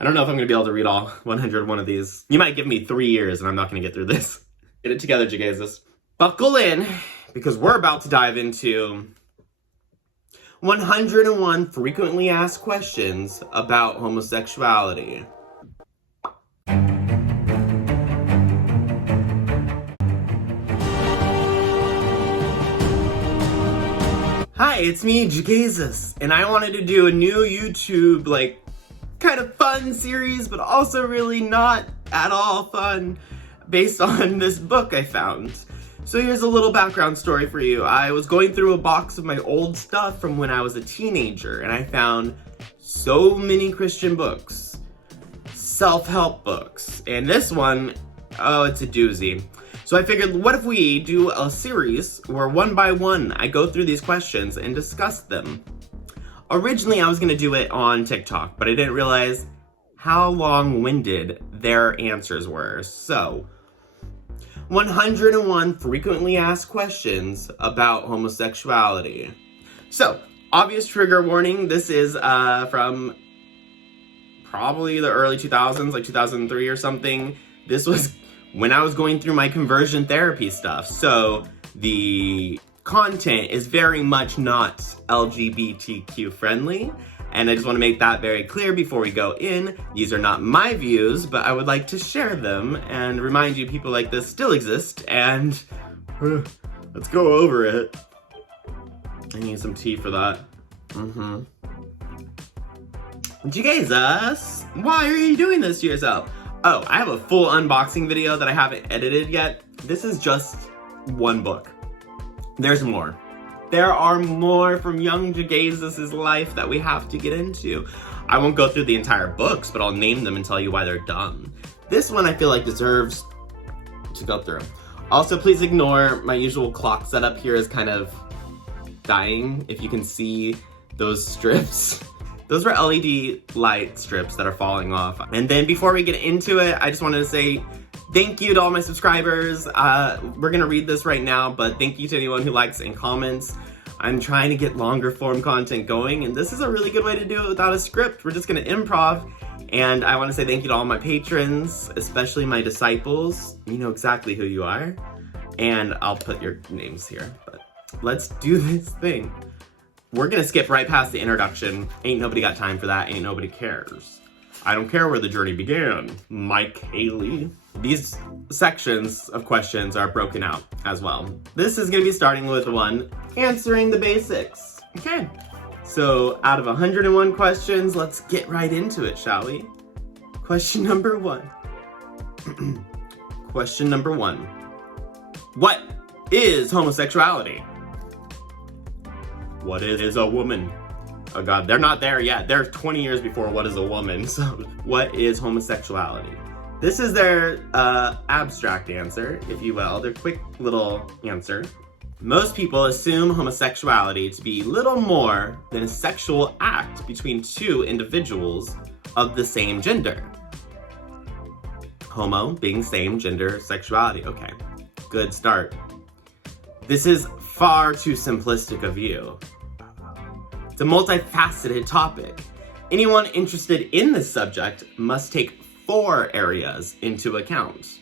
I don't know if I'm gonna be able to read all 101 of these. You might give me 3 years and I'm not gonna get through this. Get it together, JeGaysus. Buckle in, because we're about to dive into 101 frequently asked questions about homosexuality. Hi, it's me, JeGaysus, and I wanted to do a new YouTube, kind of fun series, but also really not at all fun, based on this book I found. So here's a little background story for you. I was going through a box of my old stuff from when I was a teenager, and I found so many Christian books, self-help books, and this one, oh, it's a doozy. So I figured, what if we do a series where one by one I go through these questions and discuss them? Originally, I was gonna do it on TikTok, but I didn't realize how long-winded their answers were. So, 101 frequently asked questions about homosexuality. So, obvious trigger warning, this is from probably the early 2000s, like 2003 or something. This was when I was going through my conversion therapy stuff. So, the content is very much not LGBTQ friendly, and I just want to make that very clear before we go in. These are not my views, but I would like to share them and remind you people like this still exist, and let's go over it. I need some tea for that. JeGaysus, why are you doing this to yourself? Oh, I have a full unboxing video that I haven't edited yet. This is just one book. There's more. There are more from young JeGaysus' life that we have to get into. I won't go through the entire books, but I'll name them and tell you why they're dumb. This one I feel like deserves to go through. Also, please ignore my usual clock setup here is kind of dying. If you can see those strips. Those were LED light strips that are falling off. And then before we get into it, I just wanted to say thank you to all my subscribers. We're gonna read this right now, but thank you to anyone who likes and comments. I'm trying to get longer form content going, and this is a really good way to do it without a script. We're just gonna improv. And I wanna say thank you to all my patrons, especially my disciples. You know exactly who you are. And I'll put your names here, but let's do this thing. We're gonna skip right past the introduction. Ain't nobody got time for that, ain't nobody cares. I don't care where the journey began, Mike Haley. These sections of questions are broken out as well. This is gonna be starting with one, answering the basics. Okay, so out of 101 questions, let's get right into it, shall we? Question number one. Question number one. What is homosexuality? What is a woman? Oh God, they're not there yet. They're 20 years before what is a woman. So what is homosexuality? This is their abstract answer, if you will, their quick little answer. Most people assume homosexuality to be little more than a sexual act between two individuals of the same gender. Homo being same gender sexuality. Okay, good start. This is far too simplistic a view. It's a multifaceted topic. Anyone interested in this subject must take 4 areas into account,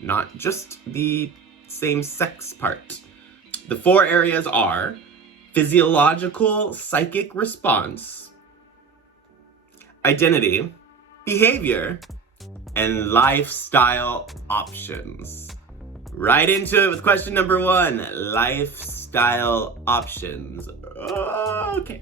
not just the same sex part. The 4 areas are physiological psychic response, identity, behavior, and lifestyle options. Right into it with question number 1, lifestyle options. Okay.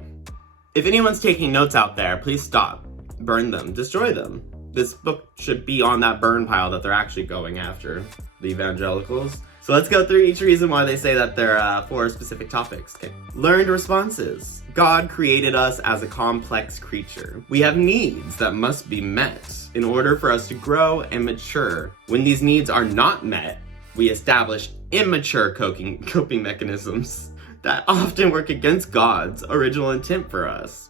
If anyone's taking notes out there, please stop, burn them, destroy them. This book should be on that burn pile that they're actually going after, the evangelicals. So let's go through each reason why they say that they're for specific topics. Okay. Learned responses. God created us as a complex creature. We have needs that must be met in order for us to grow and mature. When these needs are not met, we establish immature coping mechanisms that often work against God's original intent for us.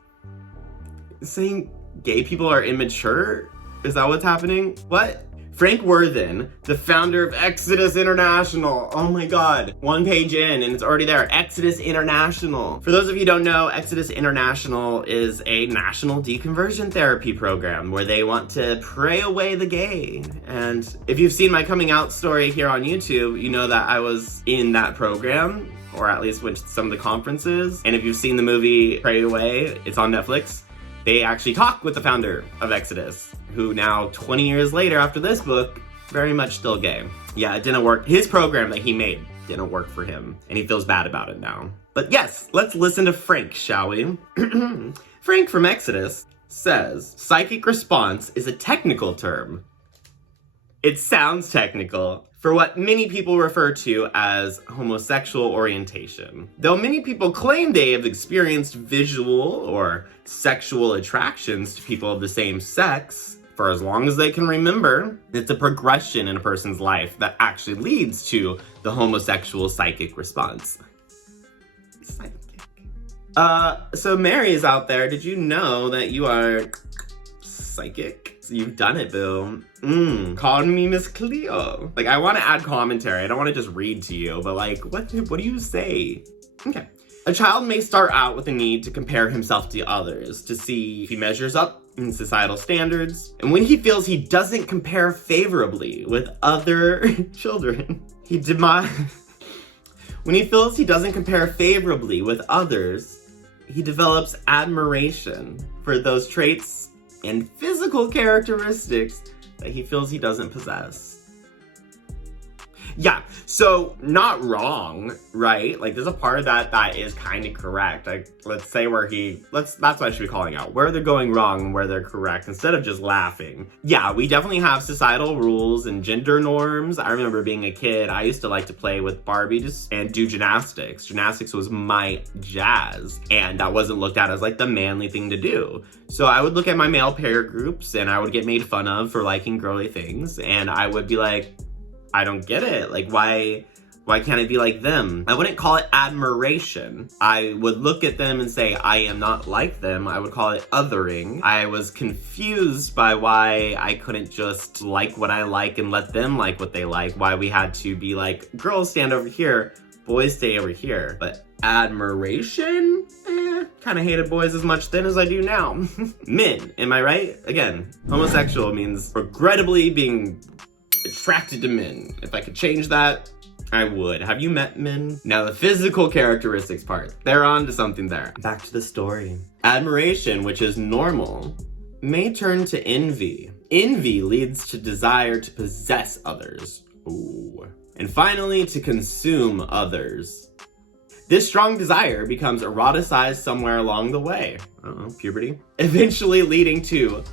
Saying gay people are immature? Is that what's happening? What? Frank Worthen, the founder of Exodus International. Oh my God. One page in and it's already there. Exodus International. For those of you who don't know, Exodus International is a national deconversion therapy program where they want to pray away the gay. And if you've seen my coming out story here on YouTube, you know that I was in that program, or at least went to some of the conferences. And if you've seen the movie Pray Away, it's on Netflix. They actually talk with the founder of Exodus, who now 20 years later after this book, very much still gay. Yeah, it didn't work. His program that he made didn't work for him, and he feels bad about it now. But yes, let's listen to Frank, shall we? Frank from Exodus says, psychic response is a technical term. It sounds technical for what many people refer to as homosexual orientation. Though many people claim they have experienced visual or sexual attractions to people of the same sex, for as long as they can remember, it's a progression in a person's life that actually leads to the homosexual psychic response. Psychic. So Mary is out there. Did you know that you are psychic? You've done it, boo. Call me Miss Cleo. Like, I want to add commentary. I don't want to just read to you, but like, what do you say? Okay. A child may start out with a need to compare himself to others, to see if he measures up in societal standards. And when he feels he doesn't compare favorably with other children, when he feels he doesn't compare favorably with others, he develops admiration for those traits and physical characteristics that he feels he doesn't possess. Yeah, so not wrong, right? Like, there's a part of that is kind of correct. Like, let's say that's what I should be calling out, where they're going wrong and where they're correct, instead of just laughing. Yeah, we definitely have societal rules and gender norms. I remember being a kid, I used to like to play with Barbies and do gymnastics. Gymnastics was my jazz, and that wasn't looked at as like the manly thing to do. So I would look at my male peer groups and I would get made fun of for liking girly things, and I would be like, I don't get it. Like, why can't I be like them? I wouldn't call it admiration. I would look at them and say, I am not like them. I would call it othering. I was confused by why I couldn't just like what I like and let them like what they like. Why we had to be like, girls stand over here, boys stay over here. But admiration? Kind of hated boys as much then as I do now. Men, am I right? Again, homosexual means regrettably being attracted to men. If I could change that, I would. Have you met men? Now the physical characteristics part, they're on to something there. Back to the story. Admiration, which is normal, may turn to envy. Envy leads to desire to possess others. Ooh. And finally, to consume others. This strong desire becomes eroticized somewhere along the way. Puberty. Eventually leading to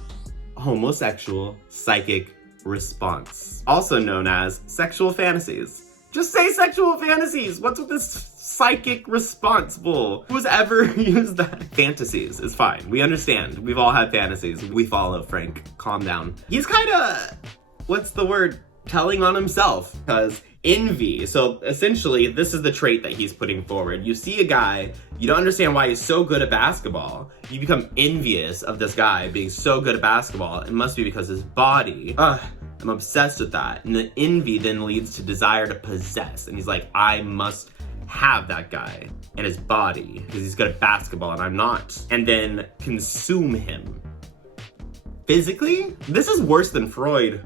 homosexual psychic response, also known as sexual fantasies. Just say sexual fantasies. What's with this psychic response bull? Who's ever used that? Fantasies is fine. We understand. We've all had fantasies. We follow Frank. Calm down. He's kind of, what's the word? Telling on himself, because envy. So essentially, this is the trait that he's putting forward. You see a guy, you don't understand why he's so good at basketball. You become envious of this guy being so good at basketball. It must be because his body. I'm obsessed with that. And the envy then leads to desire to possess. And he's like, I must have that guy and his body because he's good at basketball and I'm not. And then consume him. Physically, this is worse than Freud,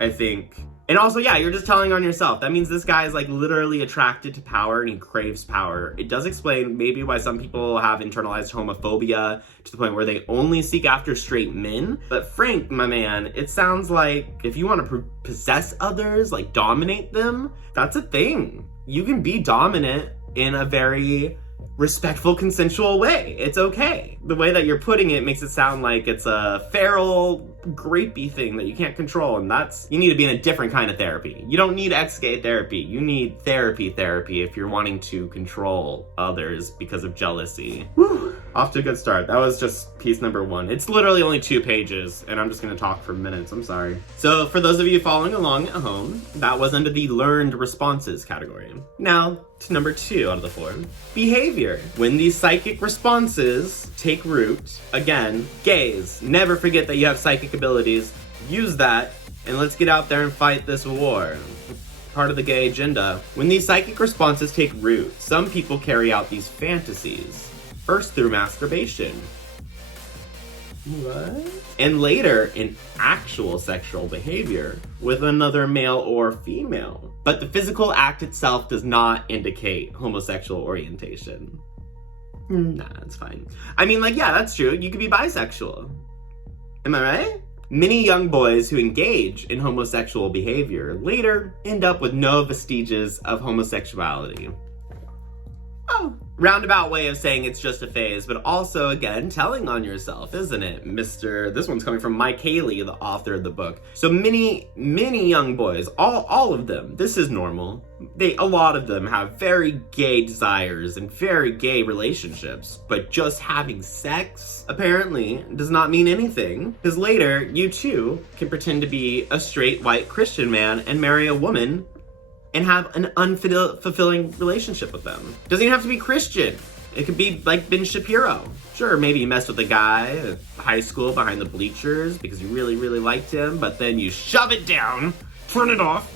I think. And also, yeah, you're just telling on yourself. That means this guy is like literally attracted to power and he craves power. It does explain maybe why some people have internalized homophobia to the point where they only seek after straight men. But Frank, my man, it sounds like if you want to possess others, like dominate them, that's a thing. You can be dominant in a very respectful, consensual way. It's okay. The way that you're putting it makes it sound like it's a feral, grapey thing that you can't control, and you need to be in a different kind of therapy. You don't need ex-gay therapy. You need therapy if you're wanting to control others because of jealousy. Whew. Off to a good start. That was just piece number 1. It's literally only 2 pages, and I'm just gonna talk for minutes. I'm sorry. So for those of you following along at home, that was under the learned responses category. Now to number 2 out of the 4. Behavior. When these psychic responses take root, again, gays, never forget that you have psychic abilities. Use that and let's get out there and fight this war. Part of the gay agenda. When these psychic responses take root, some people carry out these fantasies, first through masturbation. What? And later in actual sexual behavior with another male or female. But the physical act itself does not indicate homosexual orientation. Nah, it's fine. I mean, like, yeah, that's true. You could be bisexual. Am I right? Many young boys who engage in homosexual behavior later end up with no vestiges of homosexuality. Oh, roundabout way of saying it's just a phase, but also, again, telling on yourself, isn't it, This one's coming from Mike Haley, the author of the book. So many young boys, all of them, this is normal. A lot of them have very gay desires and very gay relationships, but just having sex, apparently, does not mean anything. Because later, you too can pretend to be a straight white Christian man and marry a woman and have an unfulfilling relationship with them. Doesn't even have to be Christian. It could be like Ben Shapiro. Sure, maybe you messed with a guy at high school behind the bleachers because you really, really liked him, but then you shove it down, turn it off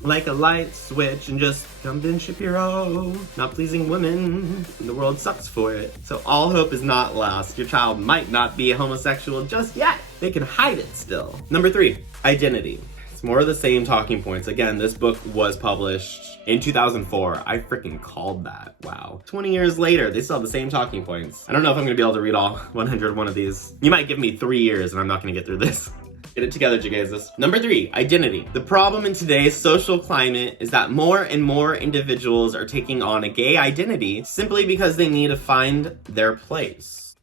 like a light switch, and just become Ben Shapiro. Not pleasing women. The world sucks for it. So all hope is not lost. Your child might not be a homosexual just yet. They can hide it still. Number 3, identity. More of the same talking points. Again, this book was published in 2004. I freaking called that. Wow. 20 years later, they still have the same talking points. I don't know if I'm gonna be able to read all 101 of these. You might give me 3 years and I'm not gonna get through this. Get it together, JeGaysus. Number 3, identity. The problem in today's social climate is that more and more individuals are taking on a gay identity simply because they need to find their place.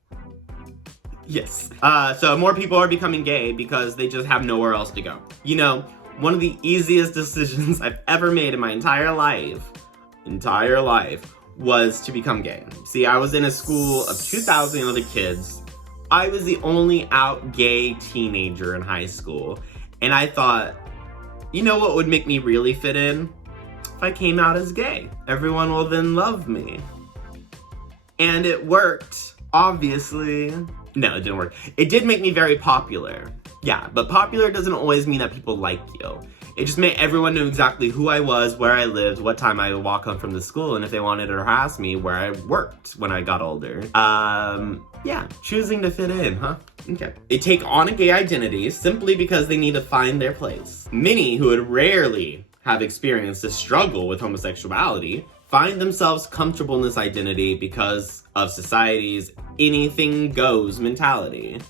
Yes. So more people are becoming gay because they just have nowhere else to go. You know, one of the easiest decisions I've ever made in my entire life was to become gay. See, I was in a school of 2,000 other kids. I was the only out gay teenager in high school. And I thought, you know what would make me really fit in? If I came out as gay. Everyone will then love me. And it worked, obviously. No, it didn't work. It did make me very popular. Yeah, but popular doesn't always mean that people like you. It just made everyone know exactly who I was, where I lived, what time I would walk home from the school, and if they wanted to harass me, where I worked when I got older. Yeah, choosing to fit in, huh? Okay. They take on a gay identity simply because they need to find their place. Many who would rarely have experienced a struggle with homosexuality find themselves comfortable in this identity because of society's anything goes mentality.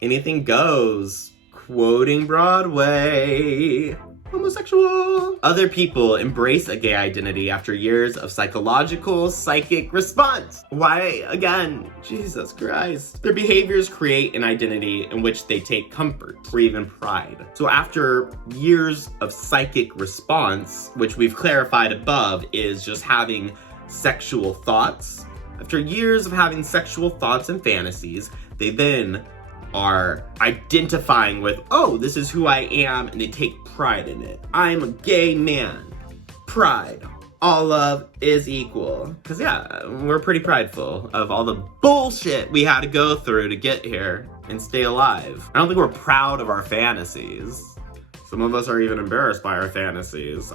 Anything goes. Quoting Broadway. Homosexual. Other people embrace a gay identity after years of psychic response. Why, again, Jesus Christ. Their behaviors create an identity in which they take comfort or even pride. So after years of psychic response, which we've clarified above is just having sexual thoughts. After years of having sexual thoughts and fantasies, they then are identifying with, oh, this is who I am, and they take pride in it. I'm a gay man. Pride. All love is equal. Because yeah, we're pretty prideful of all the bullshit we had to go through to get here and stay alive. I don't think we're proud of our fantasies. Some of us are even embarrassed by our fantasies.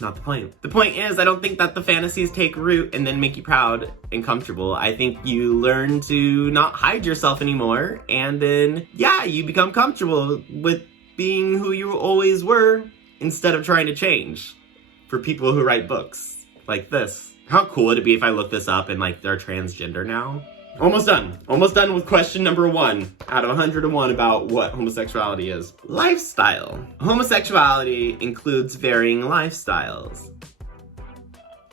Not the point. The point is, I don't think that the fantasies take root and then make you proud and comfortable. I think you learn to not hide yourself anymore, and then, yeah, you become comfortable with being who you always were instead of trying to change. For people who write books like this. How cool would it be if I look this up and like they're transgender now? Almost done. Almost done with question number 1 out of 101 about what homosexuality is. Lifestyle. Homosexuality includes varying lifestyles.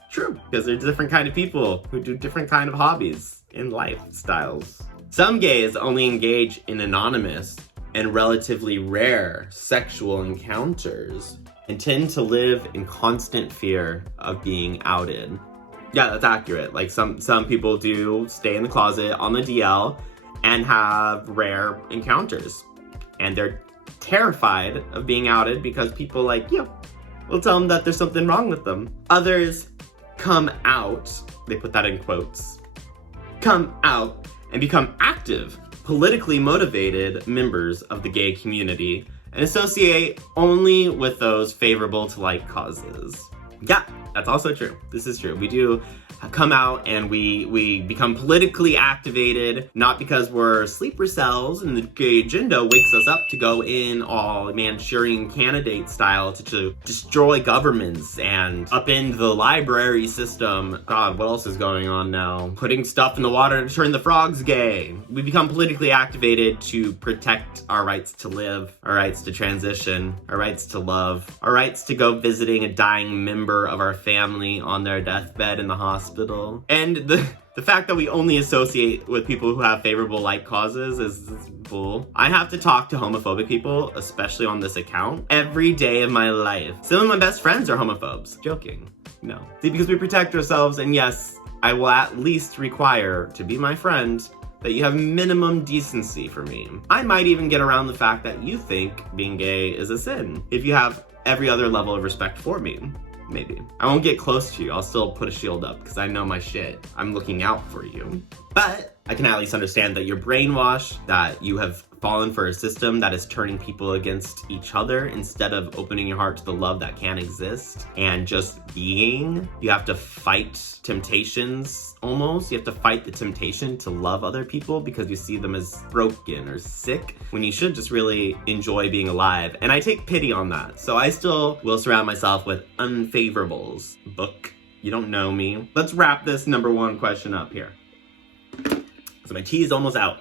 True, because there's different kind of people who do different kind of hobbies and lifestyles. Some gays only engage in anonymous and relatively rare sexual encounters and tend to live in constant fear of being outed. Yeah, that's accurate. Like some people do stay in the closet on the DL and have rare encounters. And they're terrified of being outed because people like you will tell them that there's something wrong with them. Others come out, they put that in quotes, come out and become active, politically motivated members of the gay community and associate only with those favorable to like causes. Yeah, that's also true. This is true. We do come out and we become politically activated, not because we're sleeper cells and the gay agenda wakes us up to go in all Manchurian candidate style to destroy governments and upend the library system. God, what else is going on now? Putting stuff in the water to turn the frogs gay. We become politically activated to protect our rights to live, our rights to transition, our rights to love, our rights to go visiting a dying member of our family on their deathbed in the hospital. And the fact that we only associate with people who have favorable like causes is bull. I have to talk to homophobic people, especially on this account, every day of my life. Some of my best friends are homophobes. Joking. No. See, because we protect ourselves, and yes, I will at least require, to be my friend, that you have minimum decency for me. I might even get around the fact that you think being gay is a sin, if you have every other level of respect for me. Maybe. I won't get close to you. I'll still put a shield up because I know my shit. I'm looking out for you. But I can at least understand that you're brainwashed, that you have fallen for a system that is turning people against each other instead of opening your heart to the love that can exist and just being. You have to fight temptations almost. You have to fight the temptation to love other people because you see them as broken or sick when you should just really enjoy being alive. And I take pity on that. So I still will surround myself with unfavorables. Book, you don't know me. Let's wrap this number one question up here. So my tea is almost out.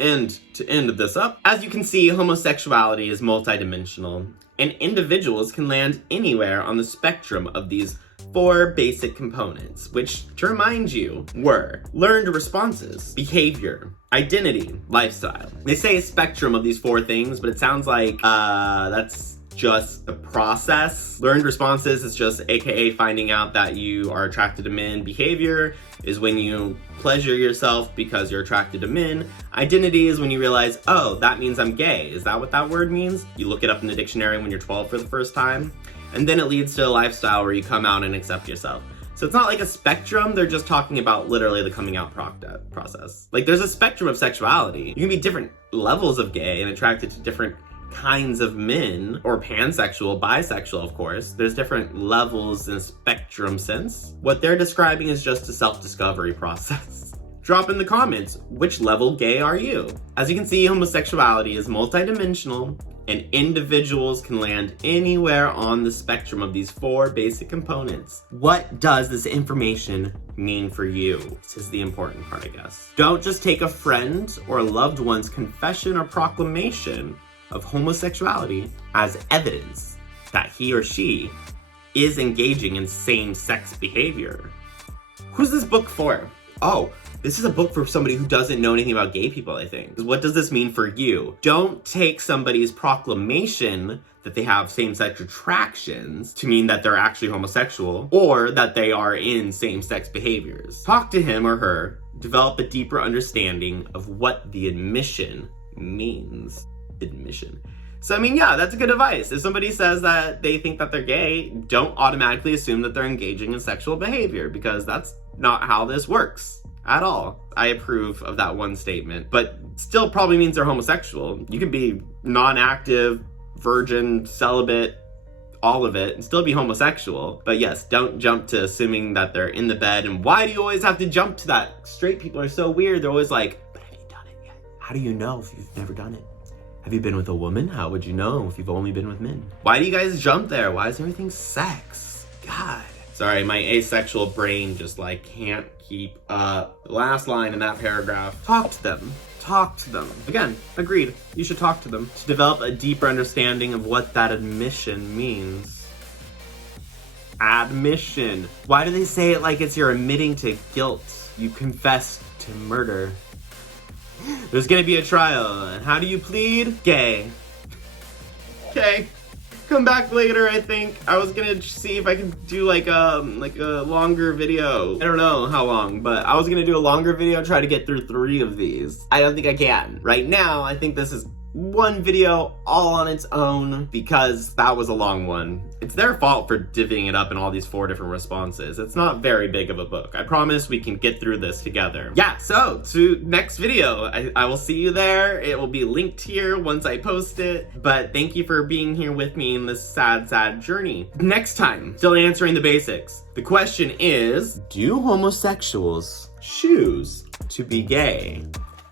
And to end this up, as you can see, homosexuality is multidimensional, and individuals can land anywhere on the spectrum of these 4 basic components, which, to remind you, were learned responses, behavior, identity, lifestyle. They say a spectrum of these 4 things, but it sounds like that's just the process. Learned responses is just AKA finding out that you are attracted to men. Behavior is when you pleasure yourself because you're attracted to men. Identity is when you realize, oh, that means I'm gay. Is that what that word means? You look it up in the dictionary when you're 12 for the first time. And then it leads to a lifestyle where you come out and accept yourself. So it's not like a spectrum, they're just talking about literally the coming out process. Like there's a spectrum of sexuality. You can be different levels of gay and attracted to different kinds of men, or pansexual, bisexual, of course. There's different levels in a spectrum sense. What they're describing is just a self-discovery process. Drop in the comments, which level gay are you? As you can see, homosexuality is multidimensional, and individuals can land anywhere on the spectrum of these 4 basic components. What does this information mean for you? This is the important part, I guess. Don't just take a friend or a loved one's confession or proclamation of homosexuality as evidence that he or she is engaging in same-sex behavior. Who's this book for? Oh, this is a book for somebody who doesn't know anything about gay people, I think. What does this mean for you? Don't take somebody's proclamation that they have same-sex attractions to mean that they're actually homosexual or that they are in same-sex behaviors. Talk to him or her, develop a deeper understanding of what the admission means. Admission. So I mean, yeah, that's a good advice. If somebody says that they think that they're gay, don't automatically assume that they're engaging in sexual behavior, because that's not how this works at all. I approve of that one statement, but still probably means they're homosexual. You can be non-active, virgin, celibate, all of it, and still be homosexual. But yes, don't jump to assuming that they're in the bed. And why do you always have to jump to that? Straight people are so weird. They're always like, but have you done it yet? How do you know if you've never done it? Have you been with a woman? How would you know if you've only been with men? Why do you guys jump there? Why is everything sex? God. Sorry, my asexual brain just like can't keep up. The last line in that paragraph. Talk to them. Talk to them. Again, agreed. You should talk to them to develop a deeper understanding of what that admission means. Admission. Why do they say it like it's you're admitting to guilt? You confess to murder. There's gonna be a trial, and how do you plead? Gay. Okay, come back later, I think. I was gonna see if I could do like a longer video. I don't know how long, but I was gonna do a longer video, try to get through 3 of these. I don't think I can. Right now, I think this is one video all on its own because that was a long one. It's their fault for divvying it up in all these 4 different responses. It's not very big of a book. I promise we can get through this together. Yeah, so to next video. I will see you there. It will be linked here once I post it. But thank you for being here with me in this sad, sad journey. Next time, still answering the basics. The question is, do homosexuals choose to be gay?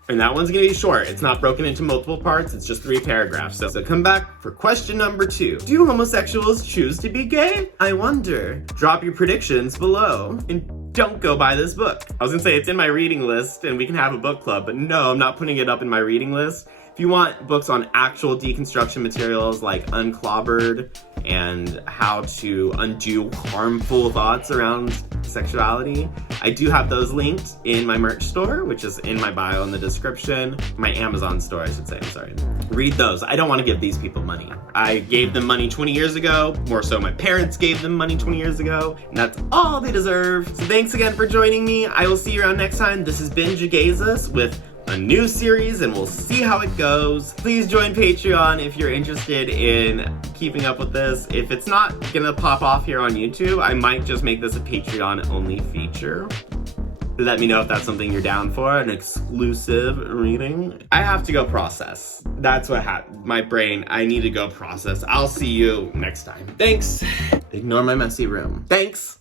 And that one's gonna be short. It's not broken into multiple parts, it's just 3 paragraphs. So come back for question number 2. Do homosexuals choose to be gay? I wonder. Drop your predictions below. And don't go buy this book. I was gonna say it's in my reading list and we can have a book club, but no, I'm not putting it up in my reading list. If you want books on actual deconstruction materials like Unclobbered and how to undo harmful thoughts around sexuality, I do have those linked in my merch store, which is in my bio in the description. My Amazon store, I should say, I'm sorry. Read those. I don't want to give these people money. I gave them money 20 years ago, more so my parents gave them money 20 years ago, and that's all they deserve. So thanks again for joining me. I will see you around next time. This has been JeGaysus with a new series and we'll see how it goes. Please join Patreon if you're interested in keeping up with this. If it's not gonna pop off here on YouTube, I might just make this a Patreon only feature. Let me know if that's something you're down for, an exclusive reading. I have to go process. That's what happened. My brain, I need to go process. I'll see you next time. Thanks. Ignore my messy room. Thanks.